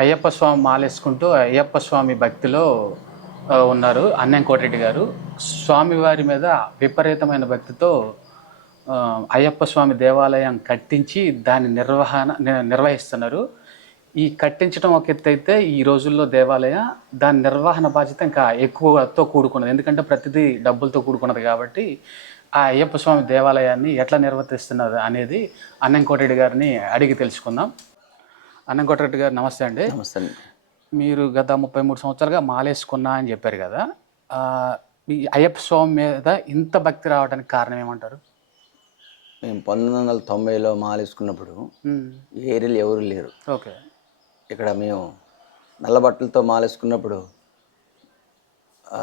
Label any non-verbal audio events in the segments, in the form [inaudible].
అయ్యప్ప స్వామి మాలేసుకుంటూ అయ్యప్ప స్వామి భక్తిలో ఉన్నారు అన్నం కోటిరెడ్డి గారు. స్వామివారి మీద విపరీతమైన భక్తితో అయ్యప్ప స్వామి దేవాలయం కట్టించి దాని నిర్వహణ నిర్వహిస్తున్నారు. ఈ కట్టించడం ఒక ఎత్తు అయితే ఈ రోజుల్లో దేవాలయ దాని నిర్వహణ బాధ్యత ఇంకా ఎక్కువతో కూడుకున్నది. ఎందుకంటే ప్రతిదీ డబ్బులతో కూడుకున్నది కాబట్టి ఆ అయ్యప్ప స్వామి దేవాలయాన్ని ఎట్లా నిర్వర్తిస్తున్నది అనేది అన్నంకోటరెడ్డి గారిని అడిగి తెలుసుకుందాం. అన్నం కోటిరెడ్డి గారు నమస్తే అండి. నమస్తే అండి. మీరు గత ముప్పై మూడు సంవత్సరాలుగా మాలేసుకున్నా అని చెప్పారు కదా ఈ అయ్యప్ప స్వామి మీద ఇంత భక్తి రావడానికి కారణం ఏమంటారు? మేము పంతొమ్మిది వందల తొంభైలో మాలేసుకున్నప్పుడు ఈ ఏరియాలో ఎవరు లేరు. ఓకే. ఇక్కడ మేము నల్ల బట్టలతో మాలేసుకున్నప్పుడు ఆ,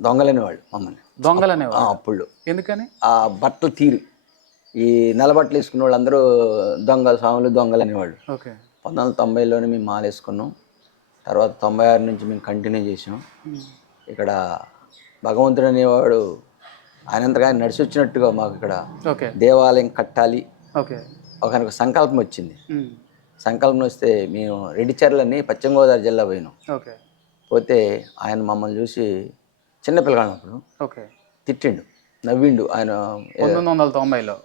దొంగలేని వాళ్ళు మమ్మల్ని. దొంగలనేవా ఆ, అప్పుడు. ఎందుకని? ఆ బట్టలు తీరు. ఈ నల్ల బట్టలు వేసుకున్న వాళ్ళు అందరూ దొంగ స్వాములు దొంగలు అనేవాళ్ళు ఓకే. పంతొమ్మిది వందల తొంభైలోనే మేము మాలేసుకున్నాం. తర్వాత తొంభై ఆరు నుంచి మేము కంటిన్యూ చేసాం. ఉమ్, ఇక్కడ భగవంతుడు అనేవాడు ఆయనంతగా ఆయన నడిచి వచ్చినట్టుగా మాకు ఇక్కడ దేవాలయం కట్టాలి. ఓకే. ఒక సంకల్పం వచ్చింది. ఉమ్, సంకల్పం వస్తే మేము రెడ్డిచర్లని పశ్చిమ గోదావరి జిల్లా పోయినాం. ఓకే. పోతే ఆయన మమ్మల్ని చూసి చిన్న పిల్లగాడినప్పుడు ఓకే. తిట్టిండు నవ్విండు. ఆయన పంతొమ్మిది వందల తొంభైలో.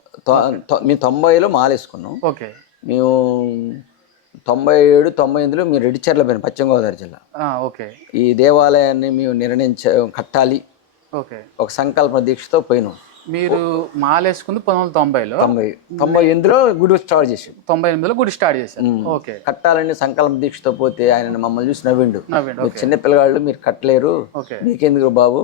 మేము తొంభైలో మాలేసుకున్నాం. ఓకే. మేము తొంభై ఏడు తొంభై ఎనిమిదిలో మేము రెడ్డిచర్ల పోయినాం పశ్చిమ గోదావరి జిల్లా. ఓకే. ఈ దేవాలయాన్ని మేము నిర్ణయించ కట్టాలి. ఓకే. ఒక సంకల్ప దీక్షతో పోయినాం. మీరు మాలేసుకుంది పంతొమ్మిది వందల తొంభైలో? తొంభై తొంభై ఎనిమిదిలో గుడి స్టార్ట్ చేసాం తొంభై ఎనిమిదిలో గుడి స్టార్ట్ చేశారు. ఓకే. కట్టాలని సంకల్ప దీక్షతో పోతే ఆయన మమ్మల్ని చూసి నవ్విండు. మీరు చిన్న పిల్లగాళ్ళు మీరు కట్టలేరు. మీకెందుకు బాబు?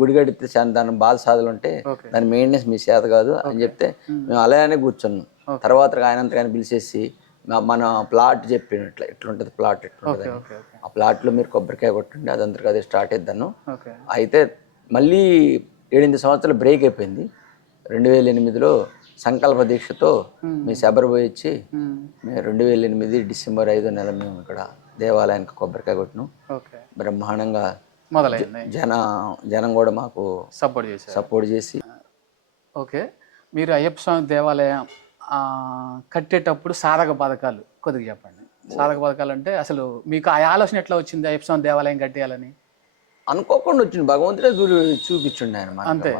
గుడి కడితే చాలా దాని బాధ సాధలు ఉంటే దాని మెయింటెనెన్స్ మీ చేత కాదు అని చెప్తే మేము అలానే కూర్చున్నాం. తర్వాత ఆయన పిలిచేసి మన ప్లాట్ చెప్పిన ఇట్లా ఇట్లుంటుంది ప్లాట్ ఓకే ఆ ప్లాట్లో మీరు కొబ్బరికాయ కొట్టండి అదంతకు అదే స్టార్ట్ చేద్దాను ఓకే. అయితే మళ్ళీ ఏడెనిమిది సంవత్సరాలు బ్రేక్ అయిపోయింది. రెండు వేల ఎనిమిదిలో సంకల్ప దీక్షతో మీ శబరి పోయి వచ్చి ఉమ్, మేము. రెండు వేల ఎనిమిది డిసెంబర్ ఐదో నెల మేము ఇక్కడ దేవాలయానికి కొబ్బరికాయ కొట్టినాం. ఓకే. బ్రహ్మాండంగా మొదలైంది. జన జనం కూడా మాకు సపోర్ట్ చేశారు. సపోర్ట్ చేసి ఓకే. మీరు అయ్యప్ప స్వామి దేవాలయం కట్టేటప్పుడు సాధక పథకాలు కొద్దిగా చెప్పండి. సాధక పథకాలు అంటే అసలు మీకు ఆ ఆలోచన ఎట్లా వచ్చింది? స్వామి దేవాలయం కట్టేయాలని? అనుకోకుండా వచ్చింది. భగవంతుడే చూడు చూపించుండే ఆయన. అంతే.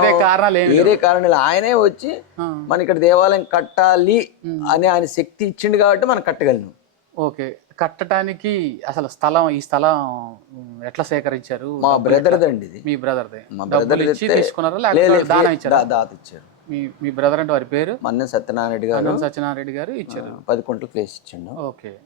వేరే కారణాలు వేరే కారణాలు. ఆయనే వచ్చి మన ఇక్కడ దేవాలయం కట్టాలి అని ఆయన శక్తి ఇచ్చిండు కాబట్టి మనం కట్టగలను ఓకే. కట్టడానికి అసలు స్థలం ఈ స్థలం ఎట్లా సేకరించారు? మా బ్రదర్ దండి ఇది. మీ బ్రదర్దే. మా బ్రదర్ తీసుకున్నారా? దానం ఇచ్చారా? దాత ఇచ్చారు. మీ మీ బ్రదర్ అంటే వారి పేరు? మన్న సత్యనారాయణ రెడ్డి గారు సత్యనారాయణ రెడ్డి గారు ఇచ్చారు. పది కుంటల ప్లేస్ ఇచ్చిండు ఓకే.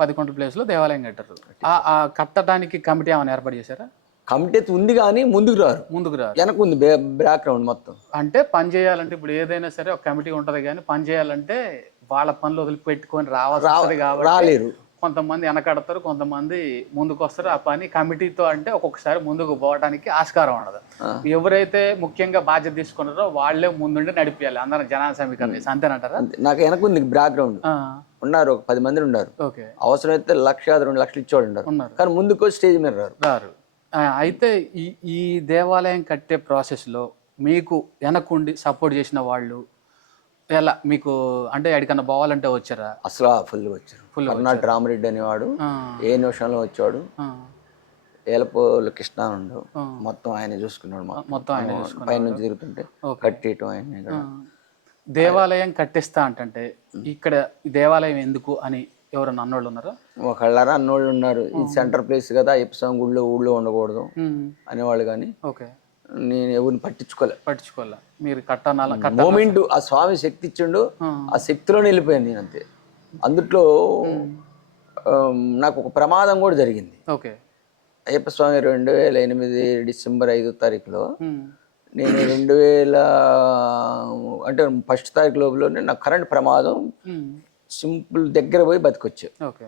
పది కొంటల ప్లేస్లో దేవాలయం కట్టారు. ఆ- కట్టడానికి కమిటీ ఏమైనా ఏర్పాటు చేశారా? కమిటీ అయితే ఉంది కానీ ముందుకు రారు. ముందుకు రారు. వెనక ఉంది బ్యాక్గ్రౌండ్ మొత్తం. అంటే పని చేయాలంటే ఇప్పుడు ఏదైనా సరే ఒక కమిటీ ఉంటది కానీ పని చేయాలంటే వాళ్ళ పనులు వదిలిపెట్టుకొని కాబట్టి రాలేరు. కొంతమంది వెనకడతారు కొంతమంది ముందుకు వస్తారు ఆ పని కమిటీతో అంటే ఒక్కొక్కసారి ముందుకు పోవడానికి ఆస్కారం ఉండదు. ఎవరైతే ముఖ్యంగా బాధ్యత తీసుకున్నారో వాళ్ళే ముందుండి నడిపించాలి అందరం జనాల సమీకరణ అంతేనంటారా అంతే నాకు వెనక ఉంది బ్యాక్గ్రౌండ్. ఉన్నారు ఒక పది మంది ఉన్నారు. ఓకే. అవసరమైతే లక్ష రెండు లక్షలు ఇచ్చేవాళ్ళు ఉన్నారు. ఉన్నారు. కానీ ముందుకు స్టేజ్ మీద రారు. అయితే ఈ ఈ దేవాలయం కట్టే ప్రాసెస్లో మీకు వెనకుండి సపోర్ట్ చేసిన వాళ్ళు ఎలా మీకు అంటే ఎక్కడికన్నా పోవాలంటే వచ్చారా? అసలు ఫుల్ వచ్చారు. కర్ణాటి రామరెడ్డి అనేవాడు. ఏ నిమిషంలో వచ్చాడు? ఏలపోలు కృష్ణ ఉండు. మొత్తం ఆయన చూసుకున్నాడు మొత్తం. ఆయన. పైన నుంచి తిరుగుతుంటే. కట్టేయటం ఆయన. దేవాలయం కట్టిస్తా అంటే ఇక్కడ దేవాలయం ఎందుకు అని ఎవరన్నా అన్నోళ్ళు ఉన్నారా? ఒకళ్ళారా అన్నోళ్ళు ఉన్నారు. ఇది సెంటర్ ప్లేస్ కదా ఎప్సం గుళ్ళో ఊళ్ళో ఉండకూడదు అనేవాళ్ళు కానీ ఓకే. నేను ఎవరిని పట్టించుకోలే. పట్టించుకోవాలా మీరు కట్టనాల మూమెంట్ ఆ స్వామి శక్తి ఇచ్చిండు ఆ, శక్తిలోనే వెళ్ళిపోయాను నేను అంతే. అందుట్లో నాకు ఒక ప్రమాదం కూడా జరిగింది. ఓకే. అయ్యప్ప స్వామి రెండు వేల ఎనిమిది డిసెంబర్ ఐదో తారీఖులో నేను రెండు వేల అంటే ఫస్ట్ తారీఖు లోపలనే నాకు కరెంట్ ప్రమాదం సింపుల్ దగ్గర పోయి బతికొచ్చా. ఓకే.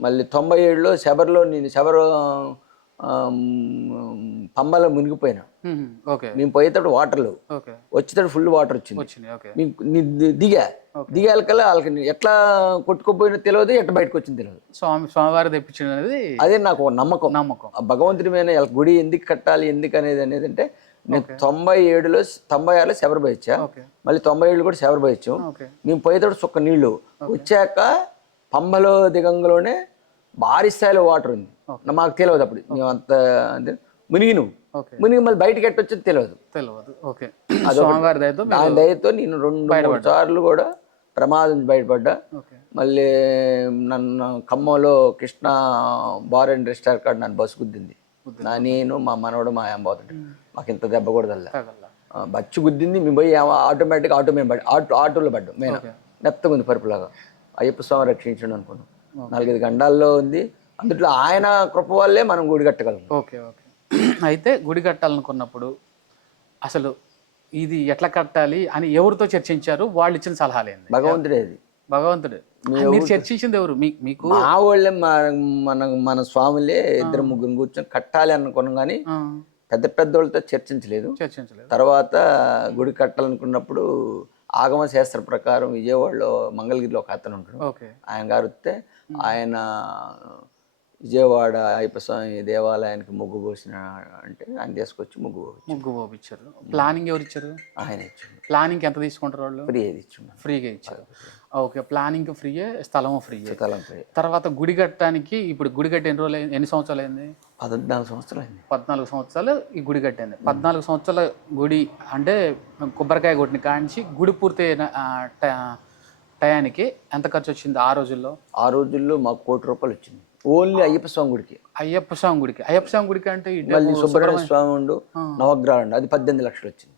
మళ్ళీ తొంభై ఏడులో శబరిలో నేను శబర పంబలో మునిగిపోయినా. మేము పోయేటప్పుడు వాటర్ లేవు వచ్చేటప్పుడు ఫుల్ వాటర్ వచ్చింది. దిగా. దిగాలకల్లా వాళ్ళకి ఎట్లా కొట్టుకుపోయినా తెలియదు ఎట్లా బయటకు వచ్చింది తెలియదు స్వామి స్వామివారి తెప్పించిన అనేది అదే నాకు నమ్మకం. నమ్మకం. భగవంతుడి మీద వీళ్ళ గుడి ఎందుకు కట్టాలి ఎందుకు అనేది అనేది అంటే నేను తొంభై ఏడులో తొంభై ఆరులో శబరిపోయి వచ్చా ఓకే. మళ్ళీ తొంభై ఏళ్ళు కూడా శబరిపోయి వచ్చాం ఓకే. మేము పోయేటప్పుడు సుక్క నీళ్ళు. వచ్చాక పంబలో దిగంగలోనే భారీ స్థాయిలో వాటర్ ఉంది. మాకు తెలియదు అప్పుడు. మేము అంత అంటే మునిగి నువ్వు మునిగి మళ్ళీ బయటకి ఎట్టొచ్చింది తెలియదు తెలియదు ఓకే. దయతో మీరు- దాని దయతో నేను రెండు మూడు సార్లు కూడా ప్రమాదం నుంచి బయటపడ్డా మళ్ళీ నన్ను ఖమ్మంలో కృష్ణ బార్ అండ్ రెస్టారెంట్ కాడ నన్ను బస్సు గుద్దింది. నా నేను మా మనవడు మా అమ్మ పోతుంటే మాకు ఇంత దెబ్బ కూడా తల్ల బచ్చు గుద్దింది మేము పోయి ఆటోమేటిక్ ఆటో మేము ఆటో ఆటోలో పడ్డాం మేము. మెత్తగా ఉంది పరుపులాగా. అయ్యప్ప స్వామి రక్షించండి అనుకున్నాం. నాలుగైదు గండాల్లో ఉంది. అందులో ఆయన కృప వల్లే మనం గుడి కట్టగలం ఓకే ఓకే. అయితే గుడి కట్టాలనుకున్నప్పుడు అసలు ఇది ఎట్లా కట్టాలి అని ఎవరితో చర్చించారు? వాళ్ళు ఇచ్చిన సలహాలు ఏంది భగవంతుడే అది. భగవంతుడు. మీరు చర్చించింది ఎవరు? మీ- మీకు మా వాళ్ళే మన మన స్వాములే ఇద్దరు ముగ్గురు కూర్చొని కట్టాలి అనుకున్నాం కానీ ఆ, పెద్ద పెద్దోళ్ళతో చర్చించలేదు. చర్చించలేదు. తర్వాత గుడి కట్టాలనుకున్నప్పుడు ఆగమ శాస్త్ర ప్రకారం విజయవాడలో మంగళగిరిలో ఒక అతను ఉంటాడు. ఓకే. ఆయన గారు వస్తే ఆయన విజయవాడ అయ్యప్ప స్వామి దేవాలయానికి ముగ్గు పోసిన అంటే ఆయన తీసుకొచ్చి ముగ్గు ముగ్గు పోపించారు ప్లానింగ్ ఎవరు ఇచ్చారు? ఆయన ఇచ్చిండు. ప్లానింగ్ ఎంత తీసుకుంటారు వాళ్ళు? ఫ్రీ ఏది ఇచ్చిండు. ఫ్రీగా ఇచ్చారు. ఓకే ప్లానింగ్ ఫ్రీయే స్థలము ఫ్రీయే? స్థలం ఫ్రీ తర్వాత గుడి కట్టడానికి ఇప్పుడు గుడి కట్టి ఎన్ని రోజులు ఎన్ని సంవత్సరాలు అయింది? పద్నాలుగు సంవత్సరాలు అయింది. పద్నాలుగు సంవత్సరాలు ఈ గుడి కట్టింది. పద్నాలుగు సంవత్సరాల గుడి అంటే కొబ్బరికాయ కొట్టిన కాంచి గుడి పూర్తయిన ఆ, ట- టయానికి ఎంత ఖర్చు వచ్చింది ఆ రోజుల్లో? ఆ రోజుల్లో మాకు కోటి రూపాయలు వచ్చింది. ఓన్లీ అయ్యప్ప స్వామి గుడికి. అయ్యప్ప స్వామి గుడికి. అయ్యప్ప స్వామి గుడికి అంటే మళ్ళీ సుబ్రహ్మణ్య స్వామి ఉండు నవగ్రహం ఉండు అది పద్దెనిమిది లక్షలు వచ్చింది.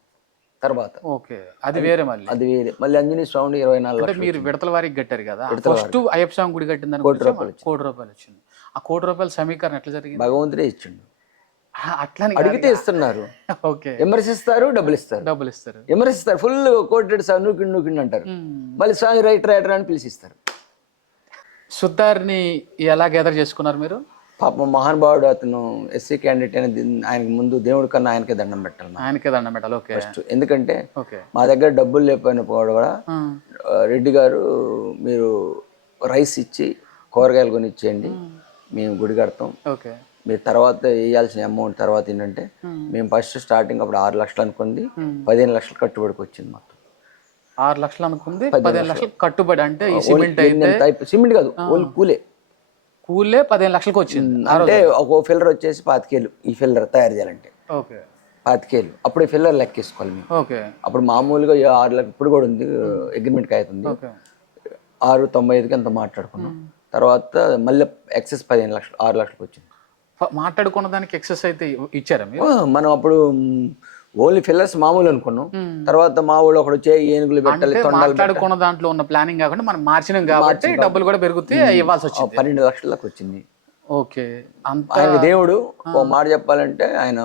తర్వాత. ఓకే. అది వేరే మళ్ళీ. అది వేరే. మళ్ళీ అంజనేయ స్వామి ఉండు ఇరవై నాలుగు అంటే మీరు విడతల వారికి కట్టారు కదా. ఫస్ట్ అయ్యప్ప స్వామి గుడి కట్టిందని కోటి రూపాయలు. కోటి రూపాయలు వచ్చింది. ఆ కోటి రూపాయల సమీకరణ ఎట్లా జరిగింది? భగవంతుడే ఇచ్చిండు. కాదు. అడిగితే ఇస్తున్నారు. ఓకే. విమర్శిస్తారు డబ్బులు ఇస్తారు డబ్బులు ఇస్తారు విమర్శిస్తారు. ఫుల్ కోటెడ్ సార్ నూకిండి నూకిండి అంటారు. మళ్ళీ స్వామి రైట్ రైటర్ అని పిలిచిస్తారు. సుద్దారిని ఎలా గెదర్ చేసుకున్నారు మీరు? పాపం మహానుభావుడు అతను ఎస్సీ క్యాండిడేట్ అని ఆయనకు ముందు దేవుడి కన్నా ఆయనకే దండం పెట్టాలి ఆయనకే దండం పెట్టాలి ఓకే. ఫస్ట్ ఎందుకంటే మా దగ్గర డబ్బులు లేకపోయినప్పుడు కూడా రెడ్డి గారు మీరు రైస్ ఇచ్చి కూరగాయలు కొని ఇచ్చేయండి మేము గుడి కడతాం. ఓకే. మీరు తర్వాత వేయాల్సిన అమౌంట్ తర్వాత ఏంటంటే. మేము ఫస్ట్ స్టార్టింగ్ అప్పుడు ఆరు లక్షలు అనుకుంది. పదిహేను లక్షలు కట్టుబడికి వచ్చింది మొత్తం ఆరు లక్షలు అనుకుంది పదిహేను లక్షలు. కట్టుబడి అంటే ఈ సిమెంట్ అయితే సిమెంట్ కాదు ఓన్లీ కూలే. కూలే పదిహేను లక్షలకు వచ్చింది అంటే ఒక ఫిల్లర్ వచ్చేసి పాతికేలు ఈ ఫిల్లర్ తయారు చేయాలంటే. ఓకే. పాతికేలు. అప్పుడు ఈ ఫిల్లర్ లెక్కేసుకోవాలి మేము. ఓకే. అప్పుడు మామూలుగా ఆరు లక్షలు ఇప్పుడు కూడా ఉంది అగ్రిమెంట్ ఓకే. ఆరు తొంభై ఐదుకి ఎంత మాట్లాడుకున్నాం. తర్వాత మళ్ళీ ఎక్సెస్ పదిహేను లక్షలు ఆరు లక్షలకు వచ్చింది. మాట్లాడుకున్న దానికి ఎక్సెస్ అయితే ఇచ్చారా మీరు? మనం అప్పుడు ఓన్లీ ఫిల్లర్స్ మామూలు అనుకున్నాం. తర్వాత మా ఊళ్ళో ఒకడు వచ్చే ఏనుగులు పెట్టాలి మాట్లాడుకున్న దాంట్లో ఉన్న ప్లానింగ్ కాకుండా మనం మార్చినాం కాబట్టి డబ్బులు కూడా పెరుగుతాయి ఇవ్వాల్సి వచ్చింది. పన్నెండు లక్షలకు వచ్చింది. ఓకే. ఆయన దేవుడు ఓ మాట చెప్పాలంటే ఆయన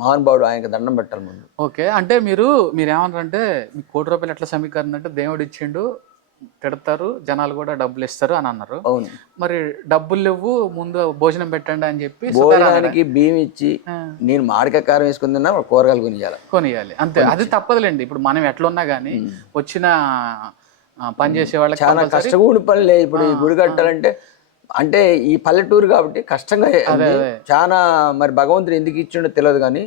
మహానుభావుడు ఆయనకి దండం పెట్టాలి ముందు. ఓకే. అంటే మీరు మీరు ఏమన్నారంటే మీ కోటి రూపాయలు ఎట్లా సమీకరణ అంటే దేవుడు ఇచ్చిండు తిడతారు జనాలు కూడా డబ్బులు ఇస్తారు అని అన్నారు. అవును. మరి డబ్బులు లేవు ముందు భోజనం పెట్టండి అని చెప్పి భోజనానికి బియ్యం ఇచ్చి. నేను మామిడికాయ కారం వేసుకుని తిన్నా కూరగాయలు కొనియాలి. కొనియాలి. అంతే. అది తప్పదులేండి. ఇప్పుడు మనం ఎట్లున్నా కానీ వచ్చిన పని చేసే వాళ్ళకి చాలా కష్టకూడి పనులే ఇప్పుడు ఈ గుడి కట్టాలంటే అంటే ఈ పల్లెటూరు కాబట్టి కష్టంగా. చాలా మరి భగవంతుడు ఎందుకు ఇచ్చిండో తెలియదు కానీ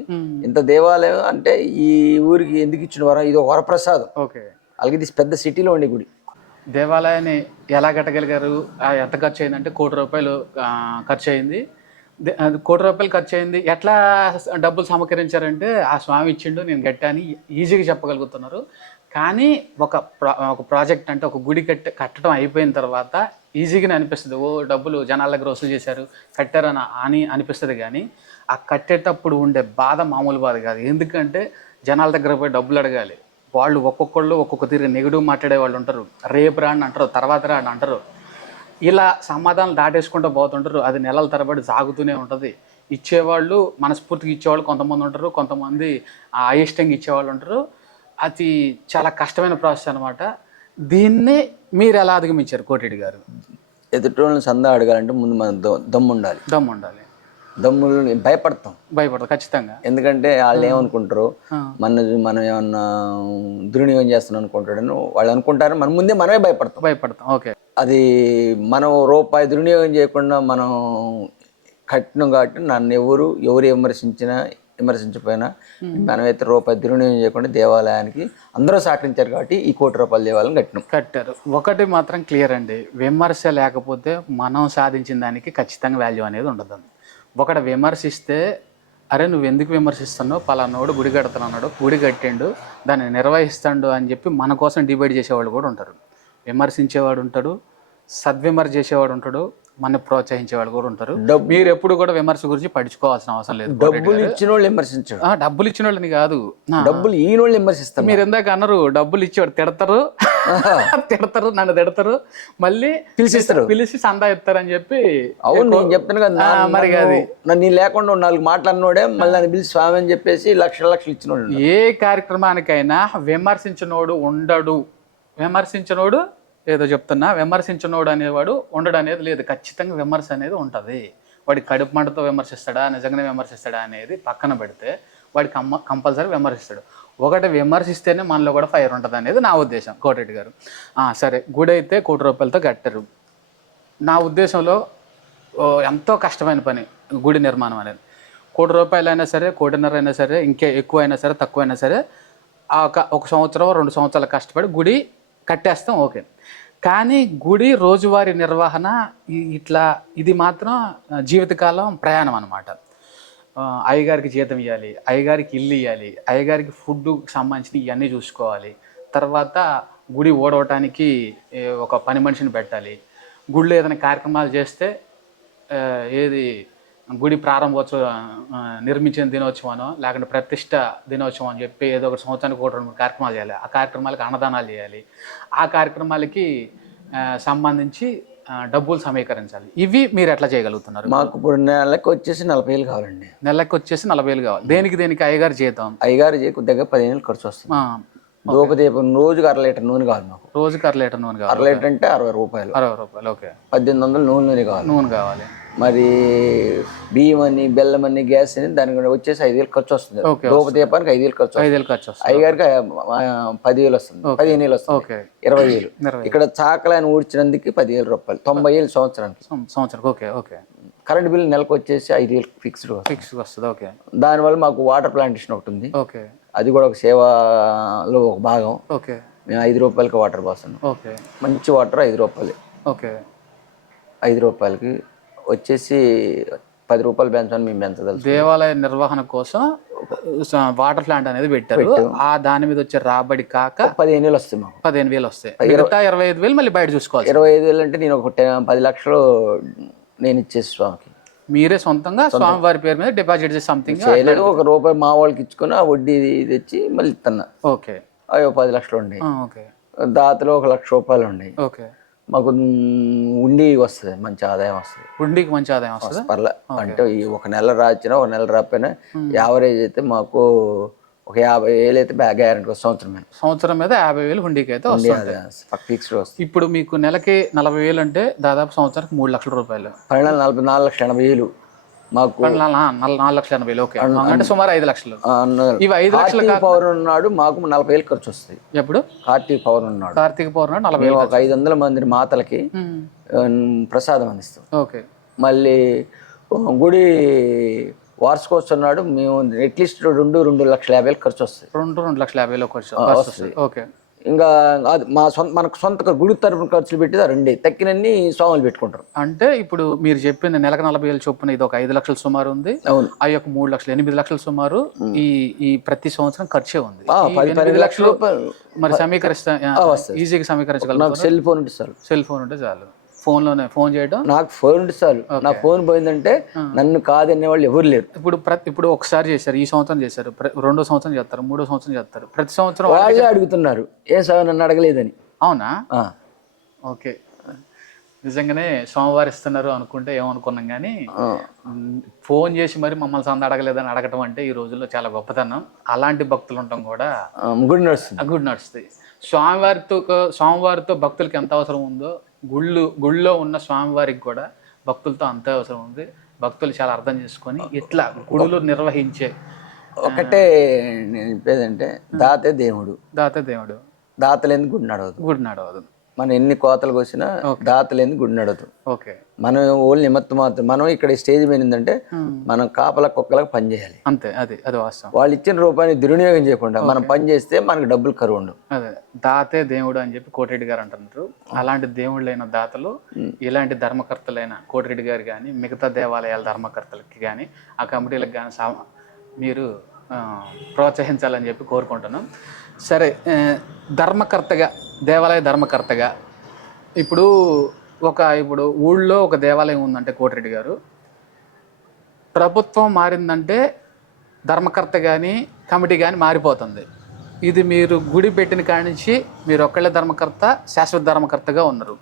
ఇంత దేవాలయం అంటే ఈ ఊరికి ఎందుకు ఇచ్చిన వరం ఇది వరప్రసాదం. ఓకే. అలాగే ఇది పెద్ద సిటీలో ఉండే గుడి. దేవాలయాన్ని ఎలా కట్టగలిగారు? ఎంత ఖర్చు అయిందంటే కోటి రూపాయలు ఖర్చు అయింది. అది కోటి రూపాయలు ఖర్చు అయింది. ఎట్లా డబ్బులు సమకరించారంటే ఆ స్వామి ఇచ్చిండు నేను కట్టాని ఈజీగా చెప్పగలుగుతున్నారు. కానీ ఒక ప్రా- ఒక ప్రాజెక్ట్ అంటే ఒక గుడి కట్ట కట్టడం అయిపోయిన తర్వాత ఈజీగానే అనిపిస్తుంది. ఓ డబ్బులు జనాల దగ్గర వసూలు చేశారు కట్టారని అని అనిపిస్తుంది కానీ ఆ కట్టేటప్పుడు ఉండే బాధ మామూలు బాధ కాదు. ఎందుకంటే జనాల దగ్గర పోయి డబ్బులు అడగాలి. వాళ్ళు ఒక్కొక్కళ్ళు ఒక్కొక్క తీరు నెగిటివ్ మాట్లాడే వాళ్ళు ఉంటారు. రేపు రా అని అంటారు తర్వాత రా అని అంటారు. ఇలా సమాధానం దాటేసుకుంటూ పోతుంటారు. అది నెలల తరబడి సాగుతూనే ఉంటుంది. ఇచ్చేవాళ్ళు మనస్ఫూర్తిగా ఇచ్చేవాళ్ళు కొంతమంది ఉంటారు. కొంతమంది అయిష్టంగా ఇచ్చేవాళ్ళు ఉంటారు. అది చాలా కష్టమైన ప్రాసెస్ అనమాట దీన్ని మీరు ఎలా అధిగమించారు కోటిరెడ్డి గారు? ఎదుటి సందా అడగాలంటే ముందు మన ద- దమ్ము ఉండాలి దమ్ము ఉండాలి దమ్ములు భయపడతాం. భయపడదు ఖచ్చితంగా. ఎందుకంటే వాళ్ళు ఏమనుకుంటారు. మన మనం ఏమన్నా దుర్వినియోగం చేస్తున్నాం అనుకుంటాడని వాళ్ళు అనుకుంటారు. మన ముందే మనమే భయపడతాం. భయపడతాం ఓకే. అది మనం రూపాయి దుర్వినియోగం చేయకుండా మనం కట్టినాం కాబట్టి నన్ను ఎవరు ఎవరు విమర్శించినా విమర్శించకపోయినా మనమైతే రూపాయి దుర్వినియోగం చేయకుండా దేవాలయానికి అందరూ సహకరించారు కాబట్టి ఈ కోటి రూపాయల దేవాలయం కట్టినాం. కట్టారు. ఒకటి మాత్రం క్లియర్ అండి. విమర్శ లేకపోతే మనం సాధించిన దానికి ఖచ్చితంగా వాల్యూ అనేది ఉండదు. ఒకడు విమర్శిస్తే అరే నువ్వు ఎందుకు విమర్శిస్తున్నావు? పలానాడు గుడి అన్నాడు గుడి కట్టిండు దాన్ని నిర్వహిస్తాడు అని చెప్పి మన కోసం డిబేట్ చేసేవాళ్ళు కూడా ఉంటారు. విమర్శించేవాడు ఉంటాడు సద్విమర్శ చేసేవాడు ఉంటాడు మన ప్రోత్సహించేవాడు కూడా ఉంటారు. మీరు ఎప్పుడు కూడా విమర్శ గురించి పడుచుకోవాల్సిన అవసరం లేదు. డబ్బులు ఇచ్చిన వాళ్ళు విమర్శించాడు ఆ, డబ్బులు ఇచ్చిన వాళ్ళని కాదు డబ్బులు ఈయన వాళ్ళు విమర్శిస్తాం మీరు ఎందాక అన్నారు డబ్బులు ఇచ్చేవాడు తిడతారు. [laughs] తిడతారు నన్ను తిడతారు. మళ్ళీ పిలిచిస్తారు. పిలిచి సందా ఇస్తారని చెప్పి అవును నేను చెప్తాను కదా మరి అది. నన్ను లేకుండా నాలుగు మాట్లాడినోడే మళ్ళీ నన్ను పిలిచి స్వామి అని చెప్పేసి లక్షల లక్షలు ఇచ్చిన వాళ్ళు ఏ కార్యక్రమానికైనా విమర్శించినోడు ఉండడు. విమర్శించినోడు ఏదో చెప్తున్నా విమర్శించినోడు అనేవాడు ఉండడు అనేది లేదు. ఖచ్చితంగా విమర్శ అనేది ఉంటుంది. వాడి కడుపు మంటతో విమర్శిస్తాడా నిజంగానే విమర్శిస్తాడా అనేది పక్కన పెడితే వాడి కమ్మ కంపల్సరీ విమర్శిస్తాడు. ఒకటి విమర్శిస్తేనే మనలో కూడా ఫైర్ ఉంటుంది అనేది నా ఉద్దేశం కోటిరెడ్డి గారు. సరే గుడి అయితే కోటి రూపాయలతో కట్టారు. నా ఉద్దేశంలో ఎంతో కష్టమైన పని గుడి నిర్మాణం అనేది. కోటి రూపాయలు అయినా సరే కోటిన్నర అయినా సరే ఇంకే ఎక్కువ అయినా సరే తక్కువ అయినా సరే ఒక ఒక సంవత్సరం రెండు సంవత్సరాలు కష్టపడి గుడి కట్టేస్తాం ఓకే. కానీ గుడి రోజువారీ నిర్వహణ ఇట్లా ఇది మాత్రం జీవితకాలం ప్రయాణం అనమాట అయ్యగారికి జీతం ఇవ్వాలి అయ్యగారికి ఇల్లు ఇవ్వాలి అయ్యగారికి ఫుడ్ సంబంధించిన ఇవన్నీ చూసుకోవాలి. తర్వాత గుడి ఓడవటానికి ఒక పని మనిషిని పెట్టాలి. గుడిలో ఏదైనా కార్యక్రమాలు చేస్తే ఏది గుడి ప్రారంభోత్సవం నిర్మించిన దినోత్సవం లేకుంటే ప్రతిష్ట దినోత్సవం అని చెప్పి ఏదో ఒక సంవత్సరానికి ఒకటి రెండు మూడు కార్యక్రమాలు చేయాలి. ఆ కార్యక్రమాలకి అన్నదానాలు చేయాలి. ఆ కార్యక్రమాలకి సంబంధించి డబ్బులు సమీకరించాలి. ఇవి మీరు ఎట్లా చేయగలుగుతున్నారు? మాకు ఇప్పుడు నెలకు వచ్చేసి నలభై వేలు కావాలండి. నెలకి వచ్చేసి నలభై వేలు కావాలి. దేనికి దేనికి? అయ్యగారు జీతం. అయ్యగారు చేయకు దగ్గర పదిహేను ఖర్చు వస్తుంది. ఆ, ధూపదీపం రోజుకి అర లీటర్ నూనె కావాలి మాకు. రోజుకి అర లీటర్ నూనె అర కావాలి లీటర్ అంటే అరవై రూపాయలు. అరవై రూపాయలు ఓకే. పద్దెనిమిది వందలు నూనె నూనె కావాలి. నూనె కావాలి. మరి బియ్యం అని బెల్లం అని గ్యాస్ అని దానికి వచ్చేసి ఐదు వేలు ఖర్చు వస్తుంది. ఓకే, ధూపదీపానికి ఐదు వేలు ఖర్చు ఐదు వేలు ఖర్చు వస్తుంది. అయ్యగారికి పదివేలు వస్తుంది. పదిహేను వేలు వస్తుంది. ఓకే. ఇరవై వేలు. ఇక్కడ చాకలాన్ని ఊడ్చినందుకు పదివేలు రూపాయలు. తొంభై వేలు సంవత్సరానికి. సం- సంవత్సరం ఓకే ఓకే. కరెంట్ బిల్ నెలకు వచ్చేసి ఐదు వేలు ఫిక్స్డ్ వస్తుంది. ఫిక్స్ వస్తుంది. ఓకే. దానివల్ల మాకు వాటర్ ప్లాంటేషన్ ఒకటి ఉంది. ఓకే. అది కూడా ఒక సేవలో ఒక భాగం. ఓకే. మేము ఐదు రూపాయలకి వాటర్ పోస్తున్నాం. ఓకే. మంచి వాటర్ ఐదు రూపాయలు. ఓకే. ఐదు రూపాయలకి వచ్చేసి పది రూపాయలు పెంచని మేము పెంచదలుచు దేవాలయ నిర్వహణ కోసం వాటర్ ప్లాంట్ అనేది పెట్టారు. ఆ దాని మీద వచ్చే రాబడి కాక పదిహేను వేలు వస్తాయి మాకు. పదిహేను వేలు వస్తాయి. మిగతా ఇరవై ఐదు వేలు మళ్ళీ బయట చూసుకోవాలి ఇరవై ఐదు వేలు అంటే నేను ఒక పది లక్షలు నేను ఇచ్చేసి స్వామికి. మీరే సొంతంగా స్వామివారి పేరు మీద డిపాజిట్ చేసి సంథింగ్ చేయలేదు. ఒక రూపాయి మా వాళ్ళకి ఇచ్చుకొని ఆ వడ్డీ తెచ్చి మళ్ళీ ఇస్తున్నా ఓకే. అవి పది లక్షలు ఉన్నాయి దాతలో ఒక లక్ష రూపాయలు ఉన్నాయి ఓకే. మాకు ఉండి వస్తుంది మంచి ఆదాయం వస్తుంది. ఉండికి మంచి ఆదాయం వస్తుంది? పర్లే. అంటే ఈ ఒక నెల రాచినా ఒక నెల రాకపోయినా యావరేజ్ అయితే మాకు ఒక యాభై వేలు అయితే బ్యాగ్ గ్యారెంటీ సంవత్సరం మీద. సంవత్సరం మీద యాభై వేలు హుండీకి అయితే వస్తుంది ఫిక్స్డ్ వస్తుంది. ఇప్పుడు మీకు నెలకి నలభై వేలు అంటే దాదాపు సంవత్సరానికి మూడు లక్షల రూపాయలు. పన్నెండు నలభై నాలుగు లక్షల ఎనభై వేలు. మాకు నాలుగు లక్షల ఎనభై ఓకే. అంటే సుమారు ఐదు లక్షలు. ఇవి ఐదు లక్షలు కార్తీక పౌర్ణమి నాడు మాకు నలభై వేలు ఖర్చు వస్తుంది ఎప్పుడు? కార్తీక పౌర్ణమి నాడు. కార్తీక పౌర్ణమి నలభై ఒక ఐదు వందల మంది మాతలకి ప్రసాదం అందిస్తాం. ఓకే. మళ్ళీ గుడి వార్షికోత్సవం మేము అట్లీస్ట్ రెండు రెండు లక్షల యాభై వేలు ఖర్చు వస్తుంది రెండు రెండు లక్షల యాభై ఖర్చు వస్తుంది ఓకే. ఇంకా అది మా సొంత మనకు సొంత గుడి తరపున ఖర్చులు పెట్టి రెండే. తక్కినన్ని స్వాములు పెట్టుకుంటారు. అంటే ఇప్పుడు మీరు చెప్పిన నెలకు నలభై వేలు చొప్పున ఇది ఒక ఐదు లక్షల సుమారు ఉంది. అవును. ఆ యొక్క మూడు లక్షలు ఎనిమిది లక్షల సుమారు ఈ ఈ ప్రతి సంవత్సరం ఖర్చే ఉంది. పది పది లక్షల మరి సమీకరిస్తా. ఈజీగా సమీకరించగలుగుతారు? నాకు సెల్ ఫోన్ ఉంటే చాలు. సెల్ ఫోన్ ఉంటే చాలు. ఫోన్లోనే ఫోన్ చేయడం నాకు ఫోన్ చాలు. నా ఫోన్ పోయిందంటే నన్ను కాదనే వాళ్ళు ఎవరు లేరు. ఇప్పుడు ప్రతి ఇప్పుడు ఒకసారి చేశారు ఈ సంవత్సరం చేశారు రెండో సంవత్సరం చేస్తారు మూడో సంవత్సరం చేస్తారు. ప్రతి సంవత్సరం వాళ్ళే అడుగుతున్నారు ఏ స్వామి నన్ను అడగలేదని. అవునా? ఓకే. నిజంగానే సోమవారం ఇస్తున్నారు అనుకుంటే ఏమనుకున్నాం కానీ ఫోన్ చేసి మరి మమ్మల్ని సంద అడగలేదని అడగటం అంటే ఈ రోజుల్లో చాలా గొప్పతనం. అలాంటి భక్తులు ఉండటం కూడా గుడి నడుస్తుంది. గుడ్ నడుస్తాయి స్వామివారితో స్వామివారితో భక్తులకి ఎంత అవసరం ఉందో గుళ్ళు గుళ్ళో ఉన్న స్వామివారికి కూడా భక్తులతో అంతే అవసరం ఉంది. భక్తులు చాలా అర్థం చేసుకొని ఇట్లా గుడులు నిర్వహించే ఒకటే నేను చెప్పేదంటే దాతే దేవుడు. దాత దేవుడు. దాతలేని గుడి నడవదు. గుడి నడవదు. మనం ఎన్ని కోతలు కోసినా దాతలేని గుడి నడదు. ఓకే. మనం ఓన్లీ నిమిత్తం మాత్రం మనం ఇక్కడ స్టేజ్ ఏంటంటే మనం కాపల కుక్కలకు పని చేయాలి. అంతే అది అది వాస్తవం. వాళ్ళు ఇచ్చిన రూపాయిని దుర్వినియోగం చేయకుండా మనం పని చేస్తే మనకు డబ్బులు కరువు ఉండవు. అదే దాతే దేవుడు అని చెప్పి కోటిరెడ్డి గారు అంటున్నారు. అలాంటి దేవుళ్ళైన దాతలు ఇలాంటి ధర్మకర్తలైన కోటిరెడ్డి గారు కానీ మిగతా దేవాలయాల ధర్మకర్తలకి కానీ ఆ కమిటీలకు కానీ మీరు ప్రోత్సహించాలని చెప్పి కోరుకుంటున్నాం. సరే ధర్మకర్తగా దేవాలయ ధర్మకర్తగా. ఇప్పుడు ఒక ఇప్పుడు ఊళ్ళో ఒక దేవాలయం ఉందంటే కోటిరెడ్డి గారు. ప్రభుత్వం మారిందంటే ధర్మకర్త కానీ కమిటీ కానీ మారిపోతుంది. ఇది మీరు గుడి పెట్టిన కాడి నుంచి మీరు ఒక్కళ్ళే ధర్మకర్త శాశ్వత ధర్మకర్తగా ఉన్నారు.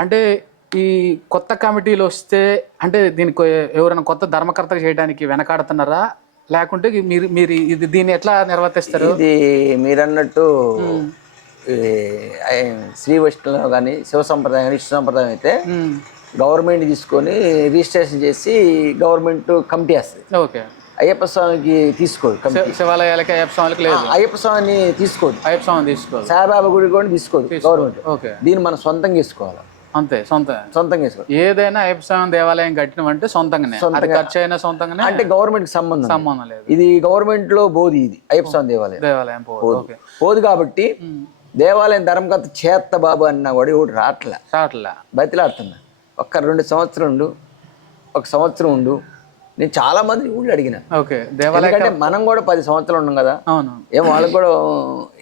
అంటే ఈ కొత్త కమిటీలు వస్తే అంటే దీనికి ఎవరైనా కొత్త ధర్మకర్త చేయడానికి వెనకాడుతున్నారా? లేకుంటే మీరు మీరు ఇది దీన్ని ఎట్లా నిర్వర్తిస్తారు? ఇది మీరన్నట్టు ఈ, ఐ- శ్రీ వైష్ణవ కానీ శివ సంప్రదాయం కానీ విష్ణు సంప్రదాయం అయితే. గవర్నమెంట్ తీసుకొని రిజిస్ట్రేషన్ చేసి గవర్నమెంట్ కమిటీ వేస్తుంది. ఓకే. అయ్యప్ప స్వామికి తీసుకోదు శివాలయాలకి అయ్యప్ప స్వామికి లేదు. అయ్యప్ప స్వామిని తీసుకోదు. అయ్యప్ప స్వామిని తీసుకోవాలి సాయిబాబా గుడి కూడా తీసుకోదు గవర్నమెంట్. ఓకే. దీన్ని మనం సొంతంగా తీసుకోవాలి అంతే సొంత సొంతంగా తీసుకోవాలి ఏదైనా అయ్యప్ప స్వామి దేవాలయం కట్టినమంటే సొంతంగానే. అది ఖర్చు అయినా సొంతంగానే. అంటే గవర్నమెంట్ సంబంధం. సంబంధం లేదు. ఇది గవర్నమెంట్లో బోధి ఇది అయ్యప్ప స్వామి దేవాలయం. దేవాలయం పోదు కాబట్టి దేవాలయం ధర్మకర్త చేత్త బాబు అన్నా కూడా ఎవడు రాట్లా. చాట్లా బతిలాడుతున్నా. ఒక్క రెండు సంవత్సరం ఉండు ఒక సంవత్సరం ఉండు. నేను చాలా మంది ఊళ్ళు అడిగిన. ఓకే దేవాలయం మనం కూడా పది సంవత్సరాలు ఉన్నాం కదా. అవును. ఏం వాళ్ళకి కూడా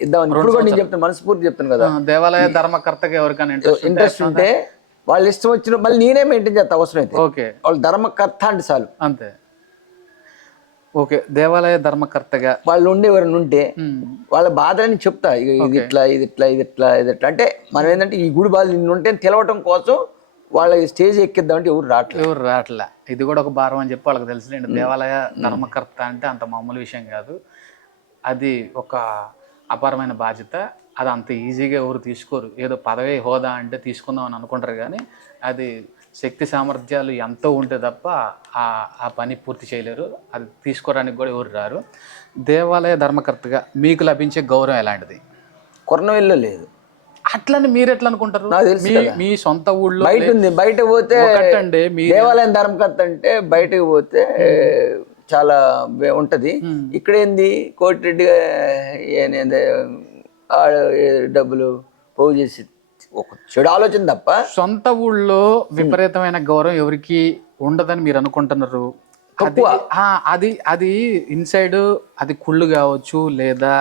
ఇద్దామని ఇప్పుడు కూడా నేను చెప్తాను మనస్ఫూర్తి చెప్తాను కదా. దేవాలయ ధర్మకర్తకి ఎవరికైనా ఇంట్రెస్ట్ ఇంట్రెస్ట్ ఉంటే వాళ్ళు ఇష్టం వచ్చిన మళ్ళీ నేనే మెయింటైన్ చేస్తా అవసరం అయితే. ఓకే. వాళ్ళు ధర్మకర్త అంటే చాలు. అంతే. ఓకే దేవాలయ ధర్మకర్తగా. వాళ్ళు ఉండి ఎవరైనా ఉంటే వాళ్ళ బాధలని చెప్తా ఇది ఇట్లా ఇది ఇట్లా ఇది ఇట్లా ఇది ఇట్లా. అంటే మనం ఏంటంటే ఈ గుడి బాధలు ఇన్ని ఉంటే తెలవటం కోసం వాళ్ళ స్టేజ్ ఎక్కిద్దామంటే ఎవరు రావట్లేదు ఎవరు రావట్లే ఇది కూడా ఒక భారం అని చెప్పి వాళ్ళకి తెలుసులేండి దేవాలయ ధర్మకర్త అంటే అంత మామూలు విషయం కాదు. అది ఒక అపారమైన బాధ్యత. అది అంత ఈజీగా ఎవరు తీసుకోరు. ఏదో పదవి హోదా అంటే తీసుకుందాం అని అనుకుంటారు కానీ అది శక్తి సామర్థ్యాలు ఎంతో ఉంటే తప్ప ఆ ఆ పని పూర్తి చేయలేరు. అది తీసుకోవడానికి కూడా ఎవరు రారు. దేవాలయ ధర్మకర్తగా మీకు లభించే గౌరవం ఎలాంటిది? కొరణవెల్లో లేదు. అట్లని మీరు ఎట్లా అనుకుంటారు? మీ సొంత ఊళ్ళో బయట ఉంది. బయట పోతే ఒకటండి మీ దేవాలయం ధర్మకర్త అంటే బయటకు పోతే చాలా ఉంటది. ఇక్కడ ఏంది? కోటిరెడ్డి డబ్బులు పోగు చేసి ఒక చెడు ఆలోచన తప్ప సొంత ఊళ్ళో విపరీతమైన గౌరవం ఎవరికి ఉండదని మీరు అనుకుంటున్నారు? అది అది అది ఇన్సైడ్ అది కుళ్ళు కావచ్చు లేదా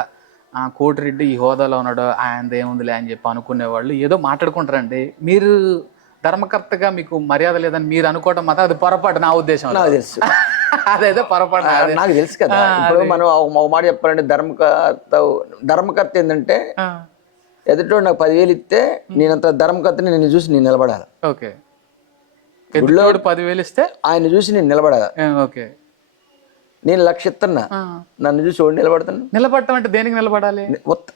ఆ, కోటిరెడ్డి ఈ హోదాలో ఉన్నాడు ఆయన ఏముందిలే అని చెప్పి అనుకునే వాళ్ళు ఏదో మాట్లాడుకుంటారండి. మీరు ధర్మకర్తగా మీకు మర్యాద లేదని మీరు అనుకోవడం మాత్రం అది పొరపాటు నా ఉద్దేశం నాకు తెలుసు. [laughs] అదైతే పొరపాటు నాకు తెలుసు కదా. ఇప్పుడు మనం ఒక- మాట చెప్పాలంటే ధర్మకర్త ధర్మకర్త ఏంటంటే ఎదుటోడు నాకు పదివేలు ఇస్తే నేనంత ధర్మకర్తని నేను చూసి నేను నిలబడాలి. ఓకే. పదివేలు ఇస్తే? ఆయన చూసి నేను నిలబడాలి. ఓకే. నేను లక్ష ఇస్తున్నా. నన్ను చూసి ఓడి నిలబడతాను నిలబడటం అంటే దేనికి నిలబడాలి?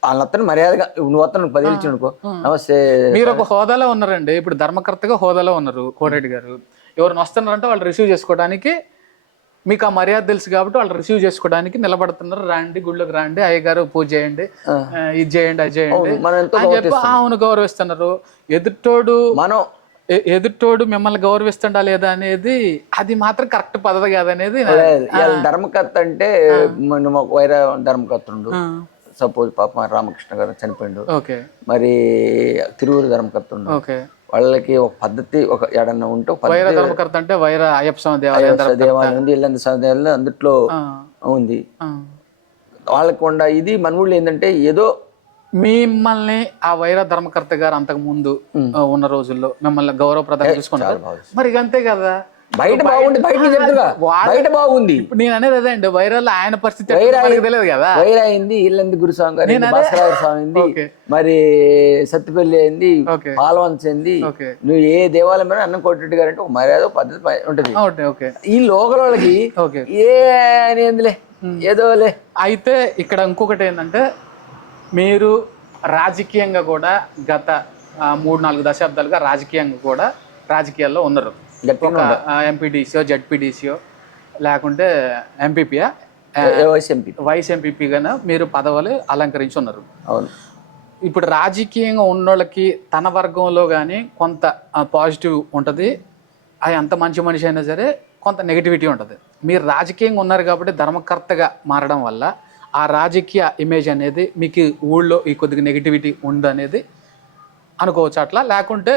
వాళ్ళ అతను మర్యాదగా. నువ్వు అతను పదివేలు ఇచ్చి అనుకో నమస్తే. మీరు ఒక హోదాలో ఉన్నారండి. ఇప్పుడు ధర్మకర్తగా హోదాలో ఉన్నారు కోరెడ్డి గారు. ఎవరిని వస్తున్నారంటే వాళ్ళు రిసీవ్ చేసుకోవడానికి మీకు ఆ మర్యాద తెలుసు కాబట్టి వాళ్ళు రిసీవ్ చేసుకోవడానికి నిలబడుతున్నారు. రండి గుళ్ళోకి రండి అయ్యగారు పూజ చేయండి ఇది చేయండి అది చేయండి అని చెప్పి అవును గౌరవిస్తున్నారు. ఎదుటోడు మనం ఎదుటోడు మిమ్మల్ని గౌరవిస్తుండా లేదా అనేది అది మాత్రం కరెక్ట్ పద్ధతి కాదనేది ధర్మకర్త అంటే వైర ధర్మకర్త ఉండు ఆ, సపోజ్ పాప రామకృష్ణ గారు చనిపోయిండు. ఓకే. మరి తిరువురు ధర్మకర్త ఉండు. ఓకే. వాళ్ళకి ఒక పద్ధతి ఒక ఎడన్నా ఉంటే వైర ధర్మకర్త అంటే వైర అయ్యప్ప స్వామి దేవాలయం దేవాలయం ఉంది ఇల్లంద దేవాలయం అందుట్లో ఉంది. వాళ్ళకు ఉండ ఇది మన ఊళ్ళో ఏంటంటే ఏదో మిమ్మల్ని ఆ వైర ధర్మకర్త గారు అంతకు ముందు ఉన్న రోజుల్లో మిమ్మల్ని గౌరవప్రదంగా చూసుకున్నారు. బాగా మరి అంతే కదా? బయట బాగుంది బయట చెప్తున్నా. బయట బాగుంది. ఇప్పుడు నేను అనేది అదే అండి వైరల్ ఆయన పరిస్థితి తెలియదు కదా. వైర అయింది ఇల్లంది గురుస్వామి గారు? బసరాజ స్వామి. మరి సత్తుపల్లి అయింది పాలవంచ అయింది నువ్వు ఏ దేవాలయం అయినా అన్నం కొట్టేట్టు గారు అంటే మర్యాద పద్ధతి ఉంటది. ఈ లోకల్ వాళ్ళకి ఏ అని ఏందిలే? అయితే ఇక్కడ ఇంకొకటి ఏంటంటే మీరు రాజకీయంగా కూడా గత మూడు నాలుగు దశాబ్దాలుగా రాజకీయంగా కూడా రాజకీయాల్లో ఉన్నారు. ఎంపీడీసీఓ జడ్పీడీసీఓ లేకుంటే ఎంపీపీయా? ఏ వయసు ఎంపీ? వైస్ ఎంపీపీగానే? మీరు పదవులు అలంకరించి ఉన్నారు అవును. ఇప్పుడు రాజకీయంగా ఉన్నోళ్ళకి తన వర్గంలో కానీ కొంత పాజిటివ్ ఉంటుంది. అది ఎంత మంచి మనిషి అయినా సరే కొంత నెగిటివిటీ ఉంటుంది. మీరు రాజకీయంగా ఉన్నారు కాబట్టి ధర్మకర్తగా మారడం వల్ల ఆ రాజకీయ ఇమేజ్ అనేది మీకు ఊళ్ళో ఈ కొద్దిగా నెగిటివిటీ ఉందనేది అనుకోవచ్చు అట్లా? లేకుంటే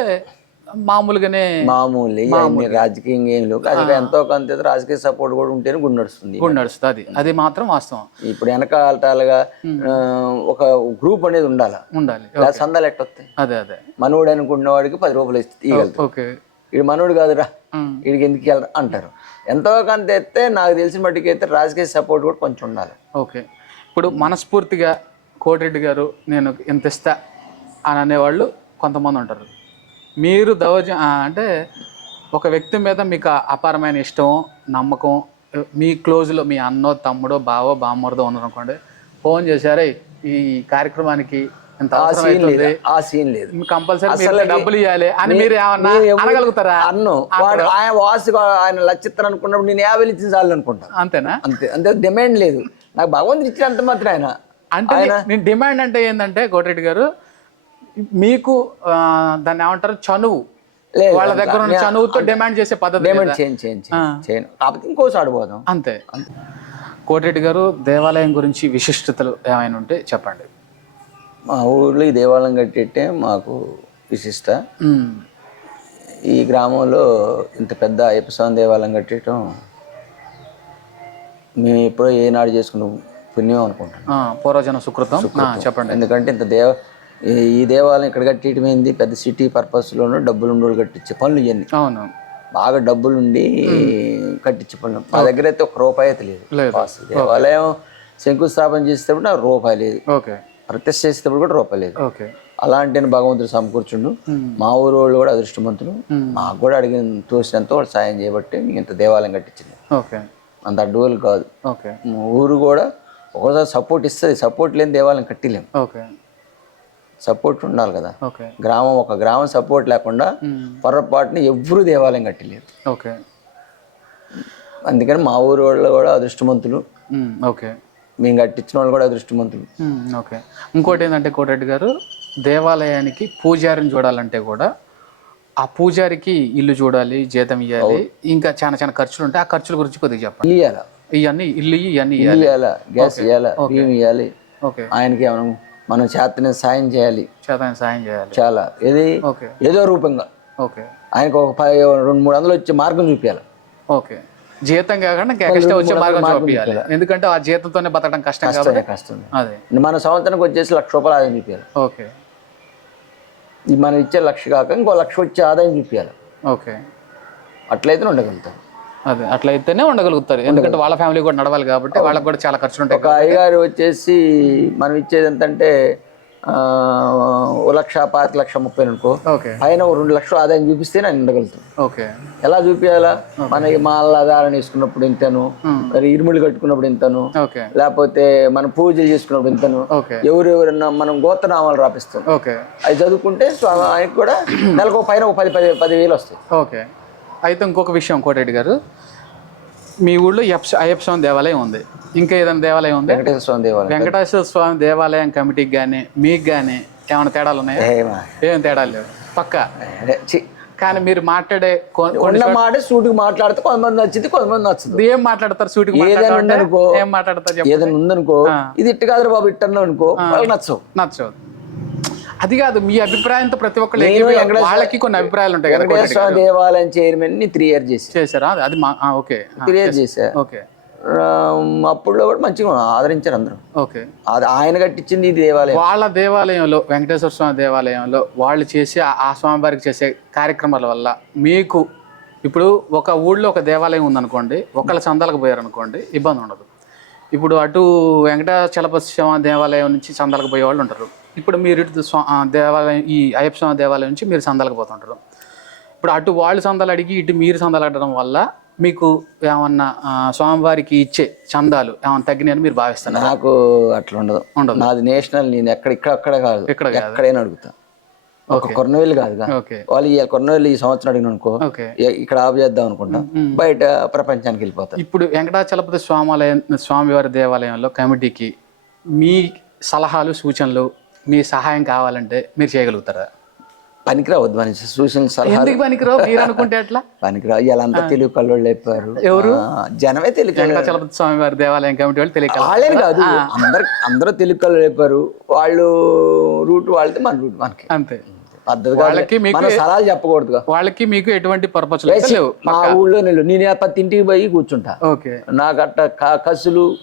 మామూలుగానే మామూలు రాజకీయంగా ఏం లేవు. అది ఎంతో కొంత రాజకీయ సపోర్ట్ కూడా ఉంటేనే గుడి నడుస్తుంది నడుస్తుంది అది. అది మాత్రం వాస్తవం. ఇప్పుడు వెనకాలటాలుగా ఒక గ్రూప్ అనేది ఉండాలి. ఉండాలి. సందాలు ఎట్టొస్తాయి అదే అదే. మనోడు అనుకున్న వాడికి పది రూపాయలు ఇస్తే ఇవ్వగలుగుతాడు ఓకే. వీడు మనోడు కాదురా. వీడికి ఎందుకు వెళ్ళరు అంటారు. ఎంతో కొంత ఎత్తే నాకు తెలిసిన మట్టుకు అయితే రాజకీయ సపోర్ట్ కూడా కొంచెం ఉండాలి. ఓకే. ఇప్పుడు మనస్ఫూర్తిగా కోటిరెడ్డి గారు నేను ఇంత ఇస్తా అని అనేవాళ్ళు కొంతమంది ఉంటారు. మీరు దౌర్జ ఆ, అంటే ఒక వ్యక్తి మీద మీకు అపారమైన ఇష్టం నమ్మకం మీ క్లోజ్లో మీ అన్నో తమ్ముడో బావో బామ్మర్దో ఉన్నారనుకోండి ఫోన్ చేశారే ఈ కార్యక్రమానికి ఇంత ఆ సీన్ లేదు? ఆ సీన్ లేదు. కంపల్సరీ డబ్బులు ఇవ్వాలి అని మీరు ఏమన్నా అనగలుగుతారా? అన్ను వాడు ఆయన వాసు ఆయన లచ్చిత్తాను అనుకున్నప్పుడు నేను యాభై ఇచ్చిన చాలు అనుకుంటా. అంతేనా? అంతే. అంతే డిమాండ్ లేదు. నాకు భగవంతుడు ఇచ్చిన అంత మాత్రం ఆయన. అంటే నేను డిమాండ్ అంటే ఏంటంటే కోటిరెడ్డి గారు మీకు దాన్ని ఏమంటారు? చనువు. వాళ్ళ దగ్గర ఉన్న చనువుతో డిమాండ్ చేసే పద్ధతి డిమాండ్ లేదా? చేయను చేయను కాకపోతే ఇంకోసారి పోదాం అంతే. కోటిరెడ్డి గారు దేవాలయం గురించి విశిష్టతలు ఏమైనా ఉంటే చెప్పండి. మా ఊర్లో ఈ దేవాలయం కట్టేట్టే మాకు విశిష్ట. ఈ గ్రామంలో ఇంత పెద్ద అయ్యప్ప స్వామి దేవాలయం కట్టడం మేము ఎప్పుడో ఏనాడు చేసుకున్న. పుణ్యం అనుకుంటున్నాం. పూర్వజన సుకృతం. చెప్పండి. ఎందుకంటే ఇంత దేవ ఈ- దేవాలయం ఇక్కడ కట్టేయటం ఏంది? పెద్ద సిటీ పర్పస్లోనూ డబ్బులు ఉండోళ్ళు కట్టించే పనులు ఇవన్నీ అవును. బాగా డబ్బులుండి కట్టించే పనులు. మా దగ్గర అయితే ఒక రూపాయి అయితే లేదు. దేవాలయం శంకుస్థాపన చేసేటప్పుడు నాకు రూపాయి లేదు. ఓకే. ప్రతిష్ఠ చేసేటప్పుడు కూడా రూపాయి లేదు. అలాంటి భగవంతుడు సమకూర్చుండు. మా ఊరు వాళ్ళు కూడా అదృష్టవంతులు. మాకు కూడా అడిగిన తోసినంత వాళ్ళు సాయం చేయబట్టి మీకు ఇంత దేవాలయం కట్టించింది. ఓకే. అంత అడ్డువలు కాదు. ఊరు కూడా ఒక్కోసారి సపోర్ట్ ఇస్తుంది. సపోర్ట్ లేని దేవాలయం కట్టిలేం ఓకే. సపోర్ట్ ఉండాలి కదా. గ్రామం ఒక గ్రామం సపోర్ట్ లేకుండా పొరపాటుని ఎవ్వరూ దేవాలయం కట్టలేరు. ఓకే. అందుకని మా ఊరు వాళ్ళు కూడా అదృష్టవంతులు. ఓకే. మేము కట్టించిన వాళ్ళు కూడా అదృష్టవంతులు. ఓకే. ఇంకోటి ఏంటంటే కోటరెడ్డి గారు దేవాలయానికి పూజారిని చూడాలంటే కూడా ఆ పూజారికి ఇల్లు చూడాలి జీతం ఇవ్వాలి ఇంకా చాలా చాలా ఖర్చులు ఉంటాయి. ఆ ఖర్చుల గురించి కొద్దిగా చెప్పండి. ఇయ్యాల. ఇవన్నీ ఇల్లు ఇవన్నీ ఇవ్వాలి గ్యాస్ ఇవ్వాల బియ్యం ఇవ్వాలి ఓకే. ఆయనకి మనం మనం చేతనే సాయం చేయాలి. చేతాన్ని సాయం చేయాలి. చాలా. ఏది? ఏదో రూపంగా. ఓకే. ఆయనకు ఒక పది రెండు మూడు వందలు వచ్చే మార్గం చూపించాలి ఓకే. జీతం కాకుండా ఎక్స్ట్రా వచ్చే మార్గం చూపించాలి ఎందుకంటే ఆ జీతంతోనే బతకడం కష్టం కాబట్టి కష్టం అదే. మన సంవత్సరానికి వచ్చేసి లక్ష రూపాయలు ఆదాయం చూపించాలి ఓకే. ఈ మనం ఇచ్చే లక్ష కాక ఇంకో లక్ష వచ్చే ఆదాయం చూపించాలి ఓకే. అట్లయితే ఉండగలుగుతాం. అదే అట్లయితేనే ఉండగలుగుతారు. ఎందుకంటే వాళ్ళ ఫ్యామిలీ కూడా నడవాలి కాబట్టి వాళ్ళకి కూడా చాలా ఖర్చులు ఉంటాయి ఒక అయ్యగారు వచ్చేసి మనం ఇచ్చేది ఎంతంటే ఓ లక్ష పాతిక లక్ష ముప్పై అనుకో. పైన ఓ రెండు లక్షలు ఆదాయం చూపిస్తే నేను ఉండగలుగుతాం ఓకే. ఎలా చూపించాలా మన మాల ఆధారం వేసుకున్నప్పుడు ఇంతను మరి ఇరుములు కట్టుకున్నప్పుడు ఇంతను లేకపోతే మనం పూజలు చేసుకున్నప్పుడు ఇంతను ఎవరెవరన్నా మనం గోత్రనామాలు రాపిస్తాం. ఓకే. అది చదువుకుంటే ఆయనకు కూడా నెలకు పైన ఒక పది పది పది వేలు వస్తాయి. ఓకే. అయితే ఇంకొక విషయం కోటరెడ్డి గారు మీ ఊళ్ళో అయ్యప్ప స్వామి దేవాలయం ఉంది. ఇంకా ఏదైనా దేవాలయం ఉంది? వెంకటేశ్వర స్వామి దేవాలయం. వెంకటేశ్వర స్వామి దేవాలయం కమిటీకి కానీ మీకు కానీ ఏమైనా తేడాలు ఉన్నాయా. ఏం తేడాలు లేవు. పక్క. కానీ మీరు మాట్లాడే కొన్ని మాట సూటికి మాట్లాడితే కొంతమంది నచ్చింది కొంతమంది నచ్చదు. ఏం మాట్లాడతారు సూటికి ఏదైనా ఉందనుకో ఏం మాట్లాడతారు ఏదైనా ఉందనుకో ఇది ఇట్టు కాదు బాబు ఇట్టన్నా అనుకో వాళ్ళకి నచ్చవు. నచ్చదు అది కాదు మీ అభిప్రాయంతో ప్రతి ఒక్కళ్ళు వాళ్ళకి కొన్ని అభిప్రాయాలు ఉంటాయి కదా దేవాలయం చైర్మన్ని త్రీ ఇయర్ చేసి చేశారా? అది- మా ఓకే. త్రీ ఇయర్ చేశా. ఓకే. ఆ, అప్పుడులో కూడా మంచిగా ఆదరించారు అందరూ. ఓకే. అది ఆయన కట్టించింది ఇది దేవాలయం. వాళ్ళ దేవాలయంలో వెంకటేశ్వర స్వామి దేవాలయంలో వాళ్ళు చేసే ఆ- ఆ స్వామివారికి చేసే కార్యక్రమాల వల్ల మీకు ఇప్పుడు ఒక ఊళ్ళో ఒక దేవాలయం ఉందనుకోండి ఒకళ్ళ చందాలకు పోయారనుకోండి ఇబ్బంది ఉండదు. ఇప్పుడు అటు వెంకటాచలపతి స్వామి దేవాలయం నుంచి చందాలకు పోయే వాళ్ళు ఉంటారు. ఇప్పుడు మీరు ఇటు దేవాలయం ఈ అయ్యప్ప స్వామి దేవాలయం నుంచి మీరు చందాలకు పోతుంటారు. ఇప్పుడు అటు వాళ్ళు చందాలు అడిగి ఇటు మీరు చందాలు అడగడం వల్ల మీకు ఏమన్నా స్వామివారికి ఇచ్చే చందాలు ఏమన్నా తగ్గినాయని మీరు భావిస్తున్నారు నాకు అట్లా ఉండదు. ఉండదు. నాది నేషనల్ నేను ఎక్కడ ఇక్కడ అక్కడ కాదు. ఇక్కడ కాదు. ఎక్కడైనా అడుగుతా. ఒక కొన్నవేలు కాదుగా ఓకే. వాళ్ళు ఈ కొన్నవేలు ఈ సంవత్సరం అడిగిన అనుకో ఇక్కడ ఆపు చేద్దాం అనుకుంటా. బయట ప్రపంచానికి వెళ్ళిపోతారు. ఇప్పుడు వెంకటాచలపతి స్వామాలయం స్వామివారి దేవాలయంలో కమిటీకి మీ సలహాలు సూచనలు మీ సహాయం కావాలంటే మీరు చేయగలుగుతారా? పనికిరావద్దు మనిషి సూచన సలహా ఎందుకు పనికిరావు? మీరు అనుకుంటే ఎట్లా? [laughs] పనికిరావు ఇలా అంతా తెలుగు కళ్ళు లేపారు. ఎవరు? జనమే తెలుగు వెంకటాచలపతి స్వామి వారి దేవాలయం కమిటీ వాళ్ళు తెలియక వాళ్ళేని కాదు అందరు అందరూ తెలుగు కళ్ళు లేపారు. వాళ్ళు రూట్ వాళ్ళతో మన రూట్ మనకి. అంతే. పద్ధతి వాళ్ళకి మీకు- సలహాలు చెప్పకూడదుగా. వాళ్ళకి మీకు ఎటువంటి పర్పస్ లేవు మా ఊళ్ళో నేను నేను పత్తి ఇంటికి పోయి కూర్చుంటా. ఓకే. నాకు అట్ట క- కసులు.